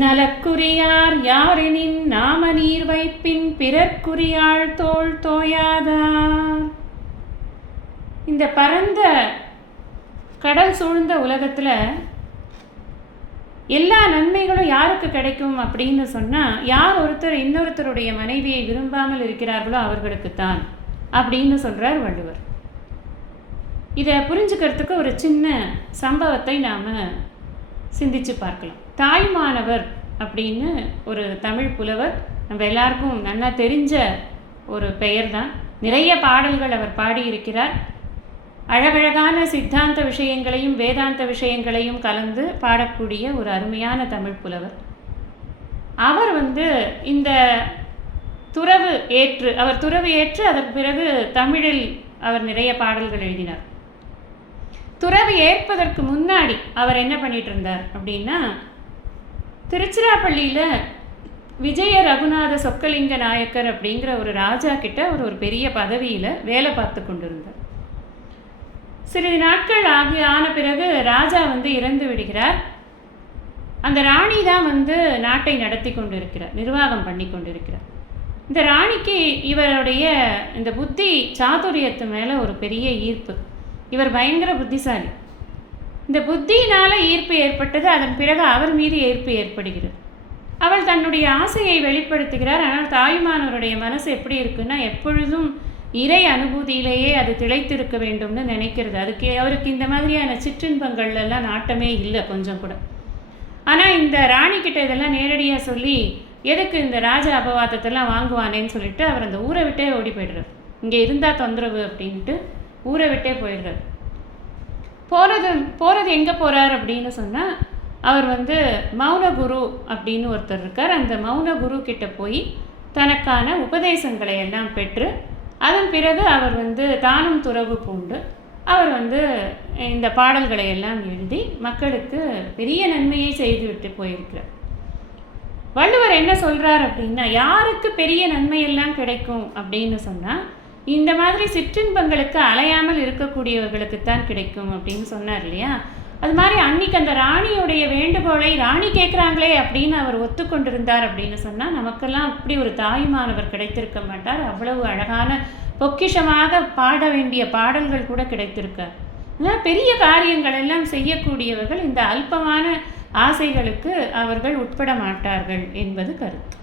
நலக்குரியார் யாரெனின் நாம நீர் வைப்பின் பிறர்க்குரியாள் தோள் தோயாதார். இந்த பரந்த கடல் சூழ்ந்த உலகத்தில் எல்லா நன்மைகளும் யாருக்கு கிடைக்கும் அப்படின்னு சொன்னால், யார் ஒருத்தர் இன்னொருத்தருடைய மனைவியை விரும்பாமல் இருக்கிறார்களோ அவர்களுக்குத்தான் அப்படின்னு சொல்கிறார் வள்ளுவர். இதை புரிஞ்சுக்கிறதுக்கு ஒரு சின்ன சம்பவத்தை நாம் சிந்திச்சு பார்க்கலாம். தாய்மானவர் அப்படின்னு ஒரு தமிழ் புலவர், நம்ம எல்லாருக்கும் நல்லா தெரிஞ்ச ஒரு பெயர் தான். நிறைய பாடல்கள் அவர் பாடியிருக்கிறார். அழகழகான சித்தாந்த விஷயங்களையும் வேதாந்த விஷயங்களையும் கலந்து பாடக்கூடிய ஒரு அருமையான தமிழ் புலவர். அவர் இந்த துறவு ஏற்று அதற்கு பிறகு தமிழில் அவர் நிறைய பாடல்கள் எழுதினார். துறவு ஏற்பதற்கு முன்னாடி அவர் என்ன பண்ணிட்டு இருந்தார் அப்படின்னா, திருச்சிராப்பள்ளியில் விஜய ரகுநாத சொக்கலிங்க நாயக்கர் அப்படிங்கிற ஒரு ராஜா கிட்ட ஒரு பெரிய பதவியில் வேலை பார்த்து கொண்டிருந்தார். சிறிது நாட்கள் ஆன பிறகு ராஜா இறந்து விடுகிறார். அந்த ராணி தான் நாட்டை நடத்தி கொண்டிருக்கிறார், நிர்வாகம் பண்ணி கொண்டிருக்கிறார். இந்த ராணிக்கு இவருடைய இந்த புத்தி சாதுரியத்து மேலே ஒரு பெரிய ஈர்ப்பு. இவர் பயங்கர புத்திசாலி. இந்த புத்தியினால் ஈர்ப்பு ஏற்பட்டது. அதன் பிறகு அவர் மீது ஈர்ப்பு ஏற்படுகிறது. அவள் தன்னுடைய ஆசையை வெளிப்படுத்துகிறார். ஆனால் தாய்மானவருடைய மனசு எப்படி இருக்குன்னா, எப்பொழுதும் இறை அனுபூதியிலேயே அது திளைத்திருக்க வேண்டும்னு நினைக்கிறது. அவருக்கு இந்த மாதிரியான சிற்றின்பங்கள்லாம் நாட்டமே இல்லை கொஞ்சம் கூட. ஆனால் இந்த ராணிக்கிட்ட இதெல்லாம் நேரடியாக சொல்லி எதுக்கு இந்த ராஜ அபவாதத்தெல்லாம் வாங்குவானேன்னு சொல்லிட்டு அவர் அந்த ஊரை விட்டே ஓடி போய்டுறார். இங்கே இருந்தால் தொந்தரவு அப்படின்ட்டு ஊரை விட்டே போயிடுறார். போகிறது எங்கே போகிறார் அப்படின்னு சொன்னால், அவர் மௌனகுரு அப்படின்னு ஒருத்தர் இருக்கார். அந்த மௌனகுரு கிட்ட போய் தனக்கான உபதேசங்களை எல்லாம் பெற்று அதன் பிறகு அவர் தானும் துறவு பூண்டு அவர் இந்த பாடல்களை எல்லாம் எழுதி மக்களுக்கு பெரிய நன்மையை செய்துவிட்டு போயிருக்கிறார். வள்ளுவர் என்ன சொல்கிறார் அப்படின்னா, யாருக்கு பெரிய நன்மையெல்லாம் கிடைக்கும் அப்படின்னு சொன்னால், இந்த மாதிரி சிற்றின்பங்களுக்கு அலையாமல் இருக்கக்கூடியவர்களுக்குத்தான் கிடைக்கும் அப்படின்னு சொன்னார் இல்லையா. அது மாதிரி அன்னைக்கு அந்த ராணியுடைய வேண்டுகோளை ராணி கேட்குறாங்களே அப்படின்னு அவர் ஒத்துக்கொண்டிருந்தார் அப்படின்னு சொன்னால், நமக்கெல்லாம் அப்படி ஒரு தாய்மானவர் கிடைத்திருக்க மாட்டார். அவ்வளவு அழகான பொக்கிஷமாக பாட வேண்டிய பாடல்கள் கூட கிடைத்திருக்கார். பெரிய காரியங்கள் எல்லாம் செய்யக்கூடியவர்கள் இந்த அல்பமான ஆசைகளுக்கு அவர்கள் உட்பட மாட்டார்கள் என்பது கருத்து.